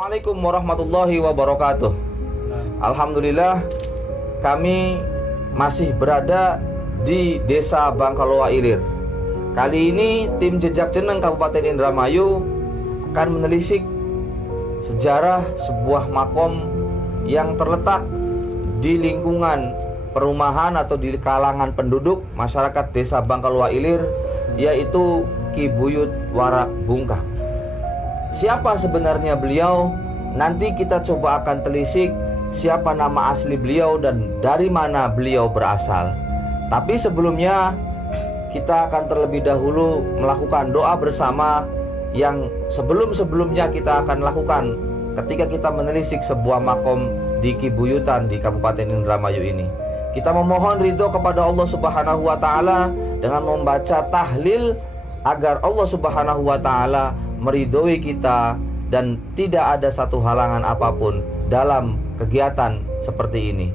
Assalamualaikum warahmatullahi wabarakatuh. Alhamdulillah, kami masih berada di Desa Bangkaloa Ilir. Kali ini tim Jejak Jeneng Kabupaten Indramayu akan menelisik sejarah sebuah makom yang terletak di lingkungan perumahan atau di kalangan penduduk masyarakat Desa Bangkaloa Ilir, yaitu Ki Buyut Warak Bungkam. Siapa sebenarnya beliau? Nanti kita coba akan telisik siapa nama asli beliau dan dari mana beliau berasal. Tapi sebelumnya kita akan terlebih dahulu melakukan doa bersama yang sebelum-sebelumnya kita akan lakukan ketika kita menelisik sebuah makom di Kibuyutan di Kabupaten Indramayu ini. Kita memohon ridho kepada Allah Subhanahu wa Ta'ala dengan membaca tahlil agar Allah Subhanahu wa Ta'ala meridhoi kita dan tidak ada satu halangan apapun dalam kegiatan seperti ini.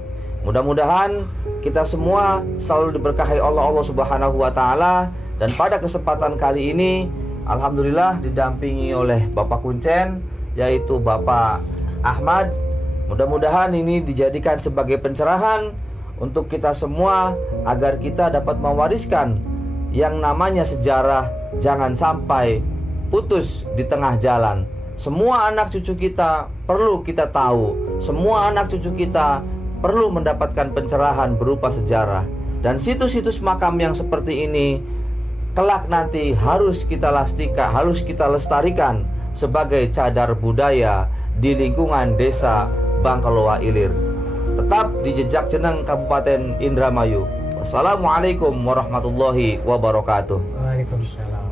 Mudah-mudahan kita semua selalu diberkahi Allah Subhanahu wa Ta'ala. Dan pada kesempatan kali ini alhamdulillah didampingi oleh Bapak Kuncen, yaitu Bapak Ahmad. Mudah-mudahan ini dijadikan sebagai pencerahan untuk kita semua agar kita dapat mewariskan yang namanya sejarah. Jangan sampai putus di tengah jalan. Semua anak cucu kita perlu kita tahu. Semua anak cucu kita perlu mendapatkan pencerahan berupa sejarah. Dan situs-situs makam yang seperti ini kelak nanti harus kita lestarikan sebagai cadar budaya di lingkungan Desa Bangkaloa Ilir. Tetap di Jejak Jeneng Kabupaten Indramayu. Wassalamualaikum warahmatullahi wabarakatuh. Waalaikumsalam.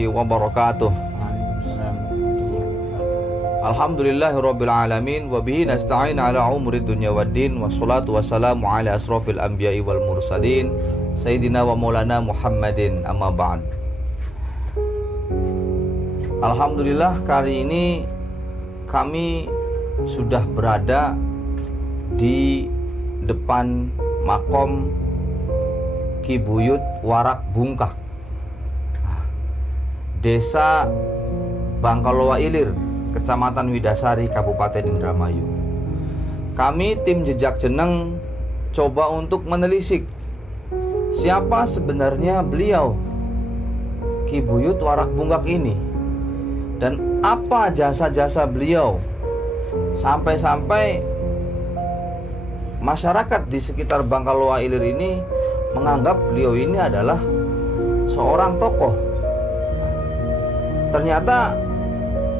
warahmatullahi wabarakatuh. Alhamdulillahirabbil alamin wa bihi nasta'in ala umuri dunya waddin wassalatu wassalamu ala asrofil anbiya'i wal mursalin sayyidina wa maulana Muhammadin amma ba'd. Alhamdulillah, kali ini kami sudah berada di depan makom Ki Buyut Warak Bungkak, Desa Bangkaloa Ilir, Kecamatan Widasari, Kabupaten Indramayu. Kami tim Jejak Jeneng coba untuk menelisik siapa sebenarnya beliau Ki Buyut Warak Bungkak ini, dan apa jasa-jasa beliau sampai-sampai masyarakat di sekitar Bangkaloa Ilir ini menganggap beliau ini adalah seorang tokoh. Ternyata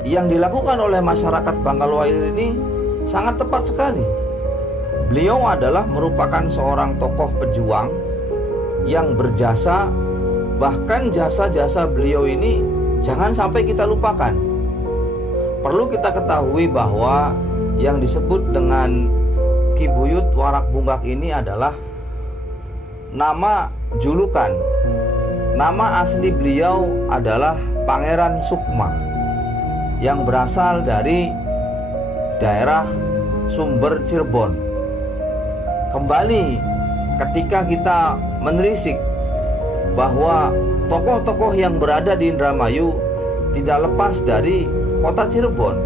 yang dilakukan oleh masyarakat Bangkaloa Ilir ini sangat tepat sekali. Beliau adalah merupakan seorang tokoh pejuang yang berjasa, bahkan jasa-jasa beliau ini jangan sampai kita lupakan. Perlu kita ketahui bahwa yang disebut dengan Ki Buyut Warak Bungkak ini adalah nama julukan. Nama asli beliau adalah Pangeran Sukma, yang berasal dari daerah Sumber Cirebon. Kembali ketika kita menelisik bahwa tokoh-tokoh yang berada di Indramayu tidak lepas dari kota Cirebon.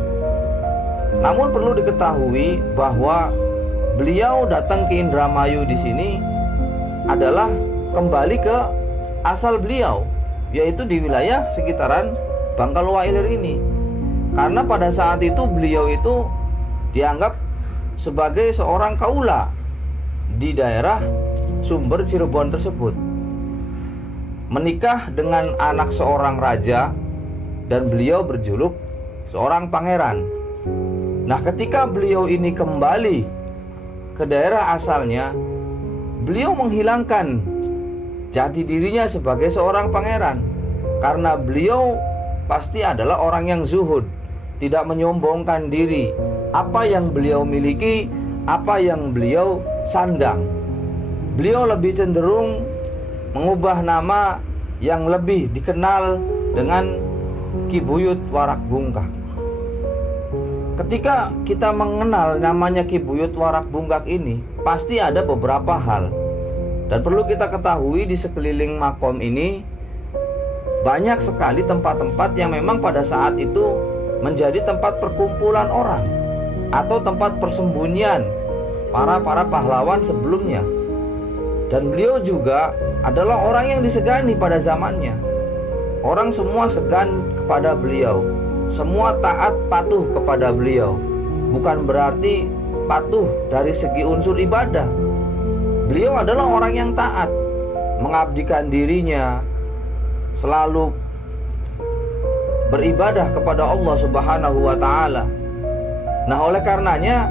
Namun perlu diketahui bahwa beliau datang ke Indramayu di sini adalah kembali ke asal beliau, yaitu di wilayah sekitaran Bangkaloa Ilir ini. Karena pada saat itu beliau itu dianggap sebagai seorang kaula di daerah Sumber Cirebon tersebut. Menikah dengan anak seorang raja dan beliau berjuluk seorang pangeran. Nah, ketika beliau ini kembali ke daerah asalnya, beliau menghilangkan jati dirinya sebagai seorang pangeran, karena beliau pasti adalah orang yang zuhud, tidak menyombongkan diri, apa yang beliau miliki, apa yang beliau sandang. Beliau lebih cenderung mengubah nama yang lebih dikenal dengan Ki Buyut Warak Bungkak. Ketika kita mengenal namanya Ki Buyut Warak Bungkak ini, pasti ada beberapa hal. Dan perlu kita ketahui di sekeliling makom ini banyak sekali tempat-tempat yang memang pada saat itu menjadi tempat perkumpulan orang atau tempat persembunyian para pahlawan sebelumnya. Dan beliau juga adalah orang yang disegani pada zamannya. Orang semua segan kepada beliau, semua taat patuh kepada beliau. Bukan berarti patuh dari segi unsur ibadah. Beliau adalah orang yang taat, mengabdikan dirinya, selalu beribadah kepada Allah Subhanahu wa ta'ala. Nah, oleh karenanya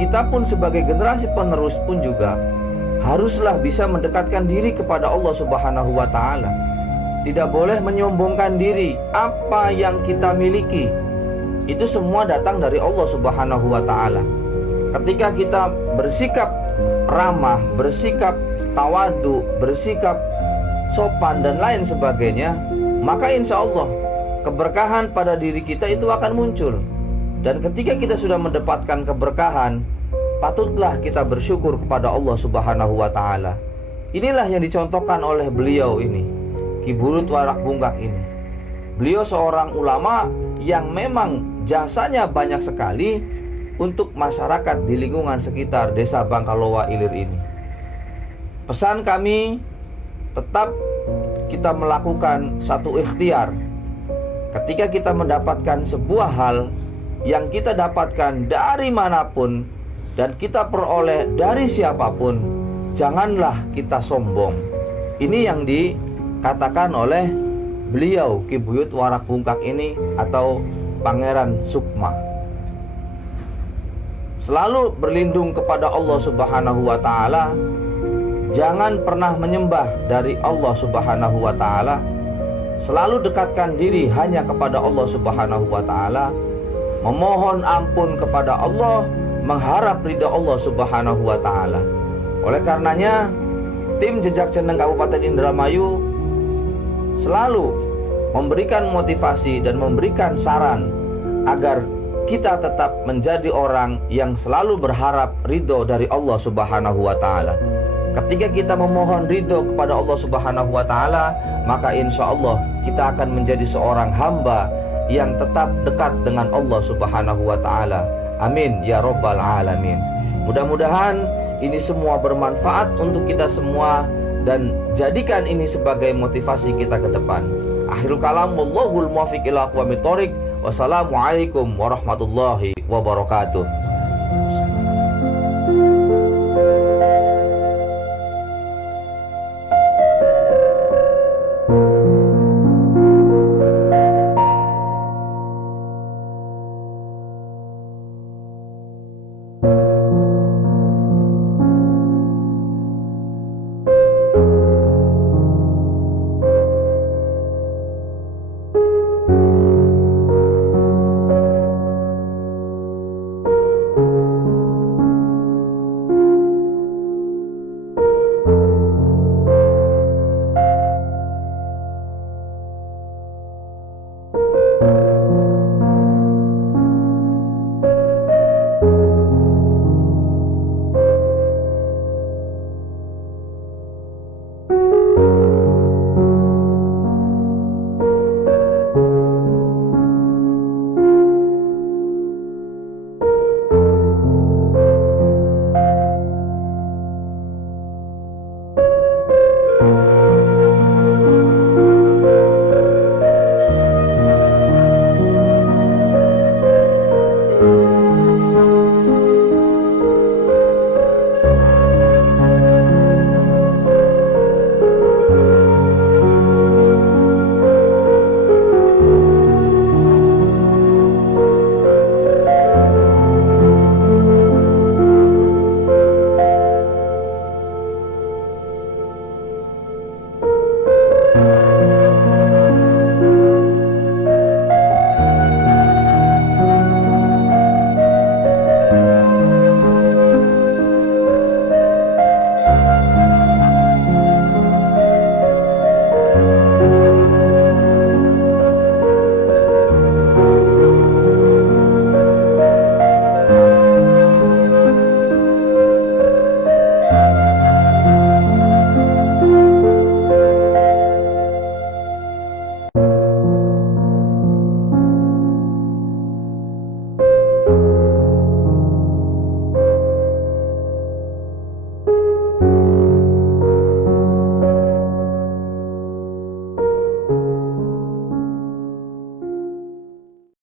kita pun sebagai generasi penerus pun juga haruslah bisa mendekatkan diri kepada Allah Subhanahu wa ta'ala. Tidak boleh menyombongkan diri. Apa yang kita miliki itu semua datang dari Allah Subhanahu wa ta'ala. Ketika kita bersikap ramah, bersikap tawadu, bersikap sopan dan lain sebagainya, maka insya Allah keberkahan pada diri kita itu akan muncul. Dan ketika kita sudah mendapatkan keberkahan, patutlah kita bersyukur kepada Allah Subhanahu wa ta'ala. Inilah yang dicontohkan oleh beliau ini, Ki Buyut Warak Bungkak ini. Beliau seorang ulama yang memang jasanya banyak sekali untuk masyarakat di lingkungan sekitar Desa Bangkaloa Ilir ini. Pesan kami, tetap kita melakukan satu ikhtiar. Ketika kita mendapatkan sebuah hal yang kita dapatkan dari manapun dan kita peroleh dari siapapun, janganlah kita sombong. Ini yang dikatakan oleh beliau Ki Buyut Warak Bungkak ini atau Pangeran Sukma. Selalu berlindung kepada Allah Subhanahu wa ta'ala. Jangan pernah menyembah dari Allah Subhanahu wa ta'ala, selalu dekatkan diri hanya kepada Allah Subhanahu wa taala, memohon ampun kepada Allah, mengharap ridha Allah Subhanahu wa taala. Oleh karenanya, tim Jejak Ceneng Kabupaten Indramayu selalu memberikan motivasi dan memberikan saran agar kita tetap menjadi orang yang selalu berharap ridho dari Allah Subhanahu wa taala. Ketika kita memohon ridho kepada Allah Subhanahu wa taala, maka insya Allah kita akan menjadi seorang hamba yang tetap dekat dengan Allah Subhanahu wa taala. Amin ya rabbal alamin. Mudah-mudahan ini semua bermanfaat untuk kita semua dan jadikan ini sebagai motivasi kita ke depan. Akhirul kalam, wallahul muwaffiq ila aqwamit thoriq. Wassalamualaikum warahmatullahi wabarakatuh.